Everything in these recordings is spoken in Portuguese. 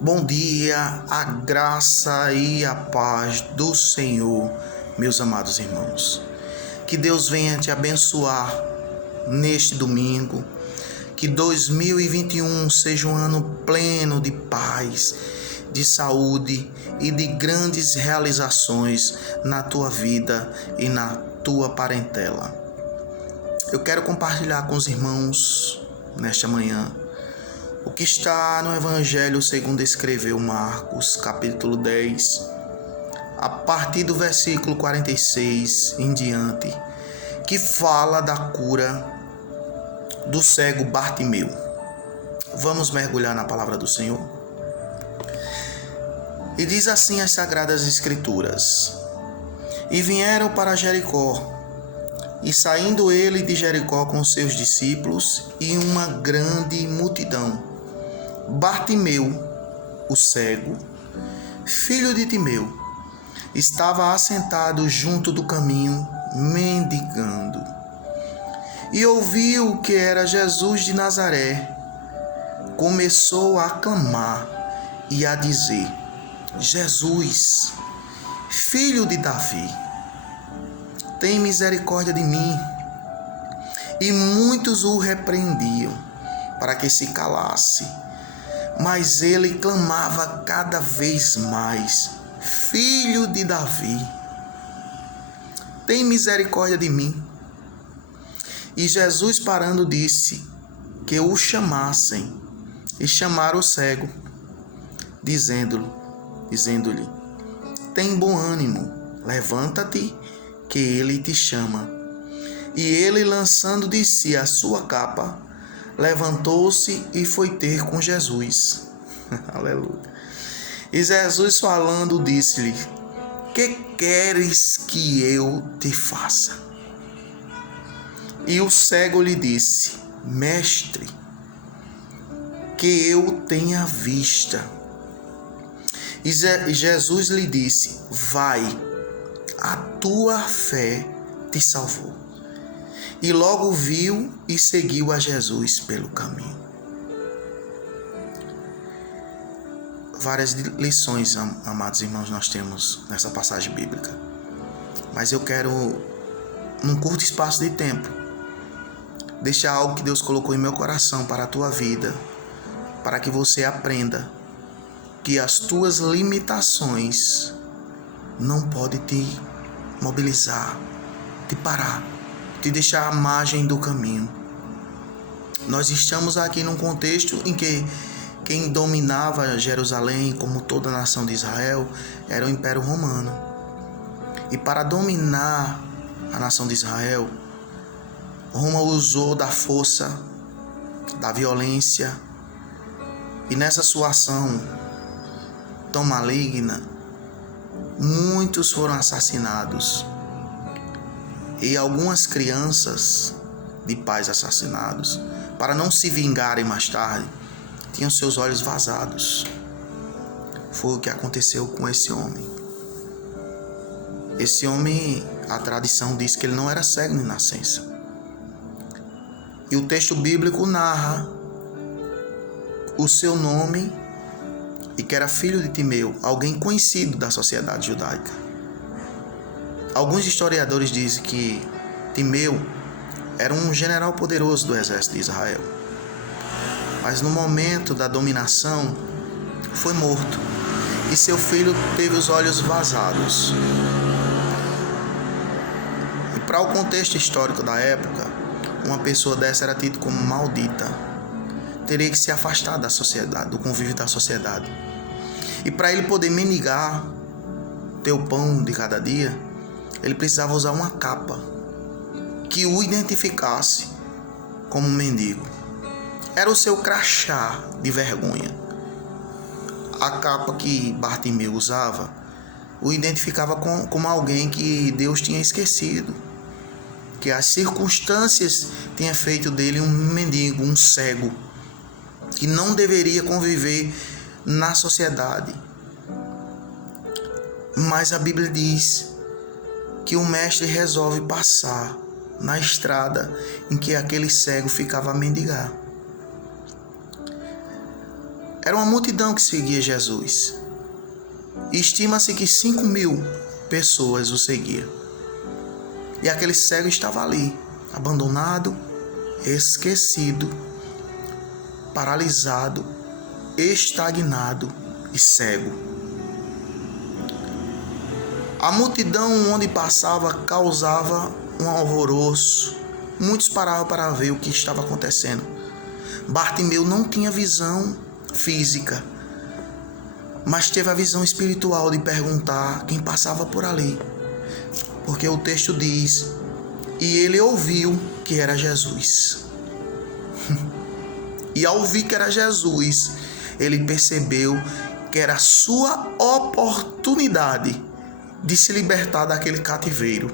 Bom dia, a graça e a paz do Senhor, meus amados irmãos. Que Deus venha te abençoar neste domingo. Que 2021 seja um ano pleno de paz, de saúde e de grandes realizações na tua vida e na tua parentela. Eu quero compartilhar com os irmãos nesta manhã o que está no Evangelho segundo escreveu Marcos, capítulo 10, a partir do versículo 46 em diante, que fala da cura do cego Bartimeu. Vamos mergulhar na palavra do Senhor? E diz assim as Sagradas Escrituras: E vieram para Jericó, e saindo ele de Jericó com seus discípulos e uma grande multidão, Bartimeu, o cego, filho de Timeu, estava assentado junto do caminho, mendigando. E ouviu que era Jesus de Nazaré. Começou a clamar e a dizer: Jesus, filho de Davi, tem misericórdia de mim. E muitos o repreendiam para que se calasse. Mas ele clamava cada vez mais: Filho de Davi, tem misericórdia de mim. E Jesus, parando, disse que o chamassem. E chamaram o cego, dizendo-lhe: Tem bom ânimo, levanta-te, que ele te chama. E ele, lançando de si a sua capa, levantou-se e foi ter com Jesus. Aleluia. E Jesus, falando, disse-lhe: Que queres que eu te faça? E o cego lhe disse: Mestre, que eu tenha vista. E Jesus lhe disse: Vai, a tua fé te salvou. E logo viu e seguiu a Jesus pelo caminho. Várias lições, amados irmãos, nós temos nessa passagem bíblica. Mas eu quero, num curto espaço de tempo, deixar algo que Deus colocou em meu coração para a tua vida, para que você aprenda que as tuas limitações não podem te mobilizar, te parar, te deixar à margem do caminho. Nós estamos aqui num contexto em que quem dominava Jerusalém, como toda a nação de Israel, era o Império Romano. E para dominar a nação de Israel, Roma usou da força, da violência, e nessa sua ação tão maligna, muitos foram assassinados. E algumas crianças de pais assassinados, para não se vingarem mais tarde, tinham seus olhos vazados. Foi o que aconteceu com esse homem. Esse homem, a tradição diz que ele não era cego de nascença. E o texto bíblico narra o seu nome e que era filho de Timeu, alguém conhecido da sociedade judaica. Alguns historiadores dizem que Timeu era um general poderoso do exército de Israel. Mas no momento da dominação, foi morto. E seu filho teve os olhos vazados. E para o contexto histórico da época, uma pessoa dessa era tida como maldita. Teria que se afastar da sociedade, do convívio da sociedade. E para ele poder mendigar, ter o pão de cada dia, ele precisava usar uma capa que o identificasse como mendigo. Era o seu crachá de vergonha. A capa que Bartimeu usava o identificava como alguém que Deus tinha esquecido, que as circunstâncias tinham feito dele um mendigo, um cego, que não deveria conviver na sociedade. Mas a Bíblia diz que o mestre resolve passar na estrada em que aquele cego ficava a mendigar. Era uma multidão que seguia Jesus. E estima-se que 5.000 pessoas o seguiam. E aquele cego estava ali, abandonado, esquecido, paralisado, estagnado e cego. A multidão onde passava causava um alvoroço. Muitos paravam para ver o que estava acontecendo. Bartimeu não tinha visão física, mas teve a visão espiritual de perguntar quem passava por ali. Porque o texto diz: e ele ouviu que era Jesus. E ao ouvir que era Jesus, ele percebeu que era a sua oportunidade de se libertar daquele cativeiro.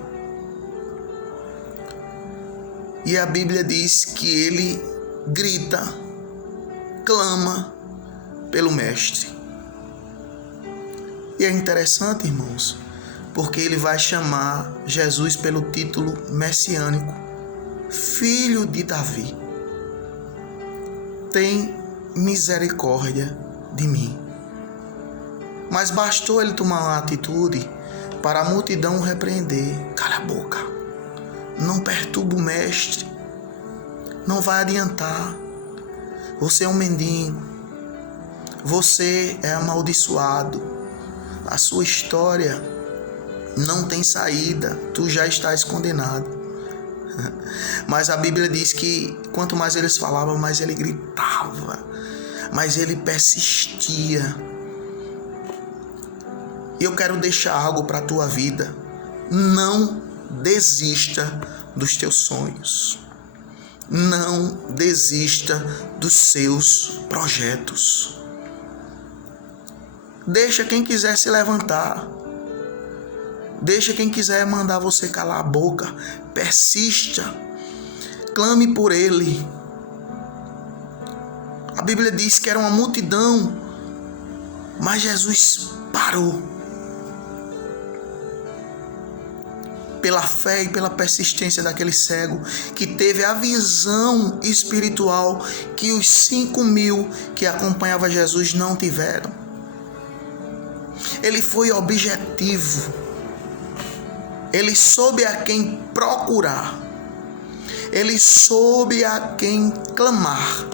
E a Bíblia diz que ele grita, clama pelo Mestre. E é interessante, irmãos, porque ele vai chamar Jesus pelo título messiânico, Filho de Davi. Tem misericórdia de mim. Mas bastou ele tomar uma atitude para a multidão repreender. Cala a boca, não perturba o Mestre, não vai adiantar. Você é um mendigo, você é amaldiçoado, a sua história não tem saída, tu já estás condenado. Mas a Bíblia diz que quanto mais eles falavam, mais ele gritava, mais ele persistia. E eu quero deixar algo para a tua vida: não desista dos teus sonhos, não desista dos seus projetos. Deixa quem quiser se levantar, deixa quem quiser mandar você calar a boca, persista, clame por ele. A Bíblia diz que era uma multidão, mas Jesus parou. Pela fé e pela persistência daquele cego, que teve a visão espiritual que os 5.000 que acompanhavam Jesus não tiveram. Ele foi objetivo. Ele soube a quem procurar. Ele soube a quem clamar.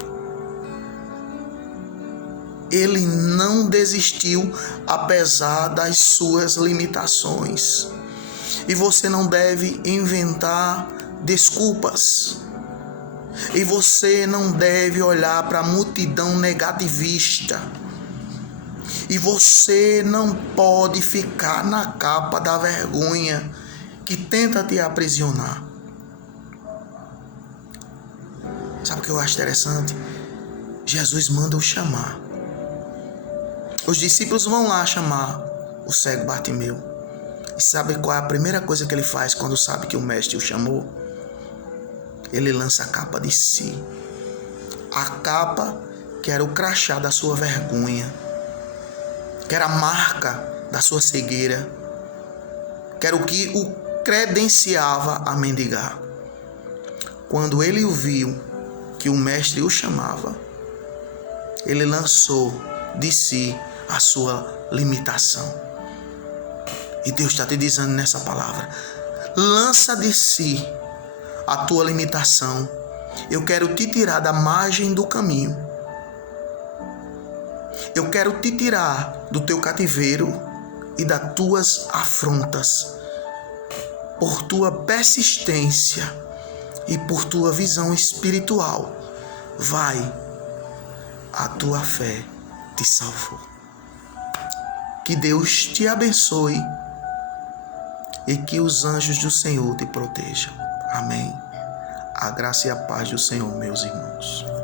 Ele não desistiu apesar das suas limitações. E você não deve inventar desculpas. E você não deve olhar para a multidão negativista. E você não pode ficar na capa da vergonha que tenta te aprisionar. Sabe o que eu acho interessante? Jesus manda o chamar. Os discípulos vão lá chamar o cego Bartimeu. E sabe qual é a primeira coisa que ele faz quando sabe que o Mestre o chamou? Ele lança a capa de si. A capa que era o crachá da sua vergonha, que era a marca da sua cegueira, que era o que o credenciava a mendigar. Quando ele ouviu que o Mestre o chamava, ele lançou de si a sua limitação. E Deus está te dizendo nessa palavra: lança de si a tua limitação. Eu quero te tirar da margem do caminho. Eu quero te tirar do teu cativeiro e das tuas afrontas. Por tua persistência e por tua visão espiritual, a tua fé te salvou. Que Deus te abençoe e que os anjos do Senhor te protejam. Amém. A graça e a paz do Senhor, meus irmãos.